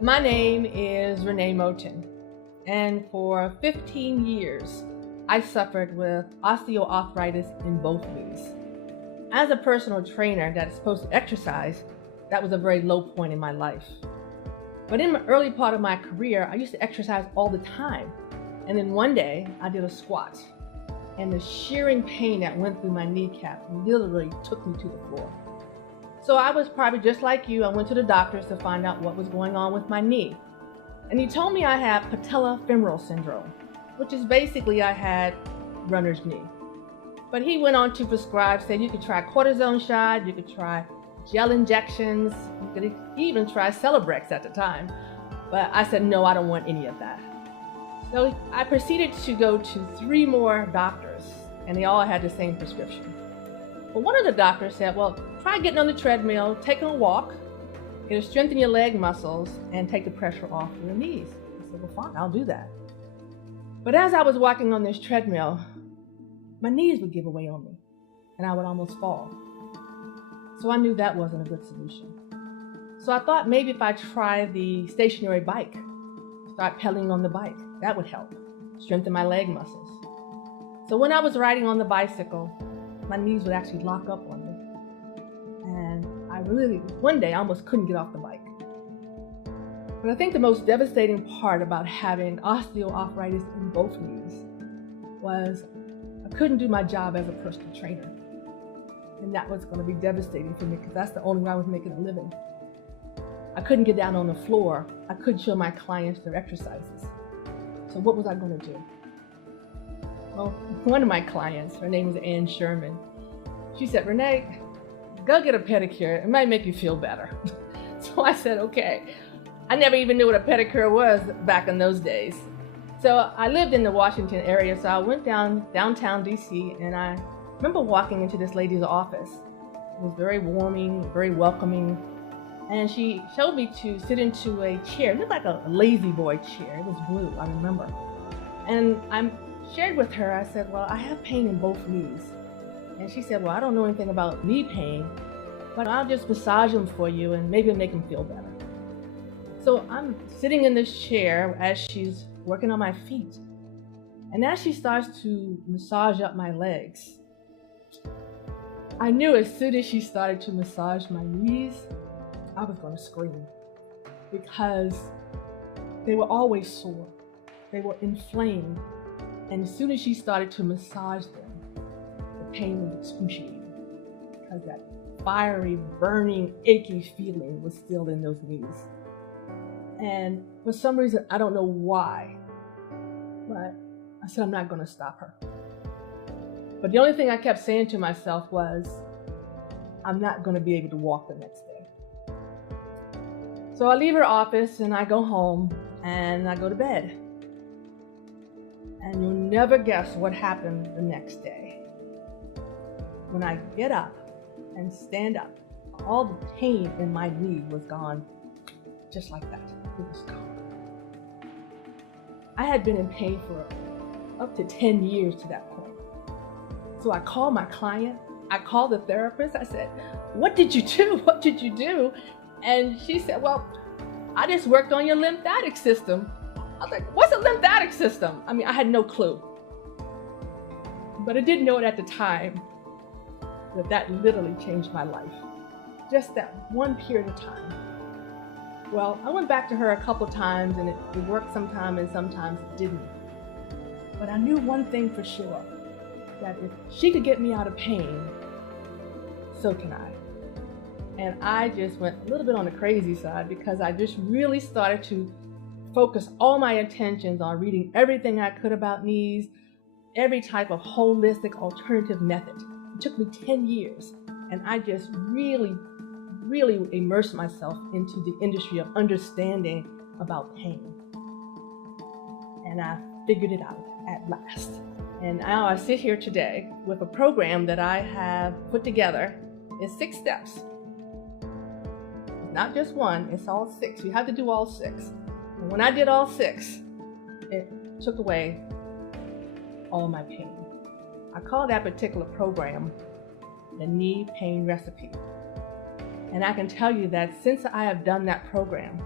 My name is Renee Moten, and for 15 years, I suffered with osteoarthritis in both knees. As a personal trainer that's supposed to exercise, that was a very low point in my life. But in the early part of my career, I used to exercise all the time. And then one day, I did a squat, and the shearing pain that went through my kneecap literally took me to the floor. So I was probably just like you. I went to the doctors to find out what was going on with my knee. And he told me I had patellofemoral syndrome, which is basically I had runner's knee. But he went on to prescribe, said you could try cortisone shot, you could try gel injections, you could even try Celebrex at the time. But I said, no, I don't want any of that. So I proceeded to go to 3 more doctors, and they all had the same prescription. But one of the doctors said, well, try getting on the treadmill, take a walk, it'll strengthen your leg muscles and take the pressure off your knees. I said, well, fine, I'll do that. But as I was walking on this treadmill, my knees would give away on me, and I would almost fall. So I knew that wasn't a good solution. So I thought maybe if I try the stationary bike, start pedaling on the bike, that would help, strengthen my leg muscles. So when I was riding on the bicycle, my knees would actually lock up on me. And I really, one day, I almost couldn't get off the bike. But I think the most devastating part about having osteoarthritis in both knees was I couldn't do my job as a personal trainer. And that was going to be devastating for me because that's the only way I was making a living. I couldn't get down on the floor. I couldn't show my clients their exercises. So what was I going to do? Well, one of my clients, her name was Ann Sherman, she said, Renee, go get a pedicure. It might make you feel better. So I said, okay. I never even knew what a pedicure was back in those days. So I lived in the Washington area, so I went downtown DC, and I remember walking into this lady's office. It was very warming, very welcoming, and she showed me to sit into a chair. It looked like a lazy boy chair. It was blue, I remember. And I shared with her, I said, well, I have pain in both knees. And she said, well, I don't know anything about knee pain, but I'll just massage them for you and maybe it'll make them feel better. So I'm sitting in this chair as she's working on my feet. And as she starts to massage up my legs, I knew as soon as she started to massage my knees, I was going to scream because they were always sore. They were inflamed. And as soon as she started to massage them, the pain was excruciating because that fiery, burning, achy feeling was still in those knees. And for some reason, I don't know why, but I said, I'm not going to stop her. But the only thing I kept saying to myself was, I'm not going to be able to walk the next day. So I leave her office and I go home and I go to bed. And you'll never guess what happened the next day. When I get up and stand up, all the pain in my knee was gone just like that. It was gone. I had been in pain for up to 10 years to that point. So I called my client, I called the therapist, I said, what did you do? What did you do? And she said, well, I just worked on your lymphatic system. I was like, what's a lymphatic system? I mean, I had no clue. But I didn't know it at the time that literally changed my life. Just that one period of time. Well, I went back to her a couple times and it worked sometimes and sometimes it didn't. But I knew one thing for sure, that if she could get me out of pain, so can I. And I just went a little bit on the crazy side because I just really started to focus all my attentions on reading everything I could about knees, every type of holistic alternative method. It took me 10 years, and I just really immersed myself into the industry of understanding about pain. And I figured it out at last. And now I sit here today with a program that I have put together. It's 6 steps. Not just one, it's all 6. You have to do all 6. And when I did all 6, it took away all my pain. I call that particular program the Knee Pain Recipe. And I can tell you that since I have done that program,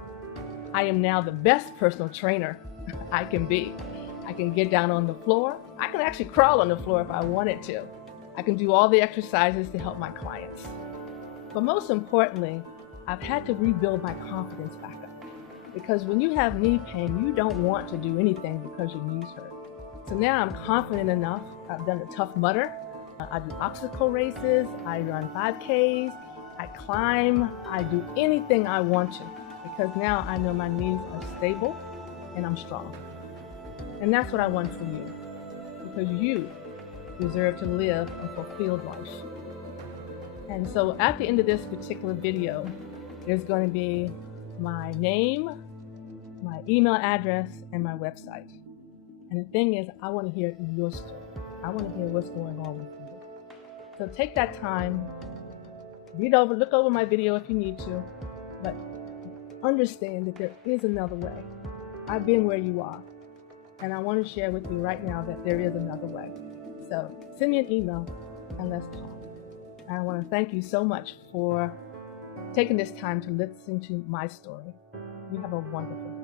I am now the best personal trainer I can be. I can get down on the floor. I can actually crawl on the floor if I wanted to. I can do all the exercises to help my clients. But most importantly, I've had to rebuild my confidence back up. Because when you have knee pain, you don't want to do anything because your knees hurt. So now I'm confident enough. I've done the Tough Mudder. I do obstacle races. I run 5Ks. I climb. I do anything I want to because now I know my knees are stable and I'm strong. And that's what I want for you, because you deserve to live a fulfilled life. And so at the end of this particular video, there's going to be my name, my email address, and my website. And the thing is, I want to hear your story. I want to hear what's going on with you. So take that time, look over my video if you need to, but understand that there is another way. I've been where you are, and I want to share with you right now that there is another way. So send me an email and let's talk. And I want to thank you so much for taking this time to listen to my story. You have a wonderful day.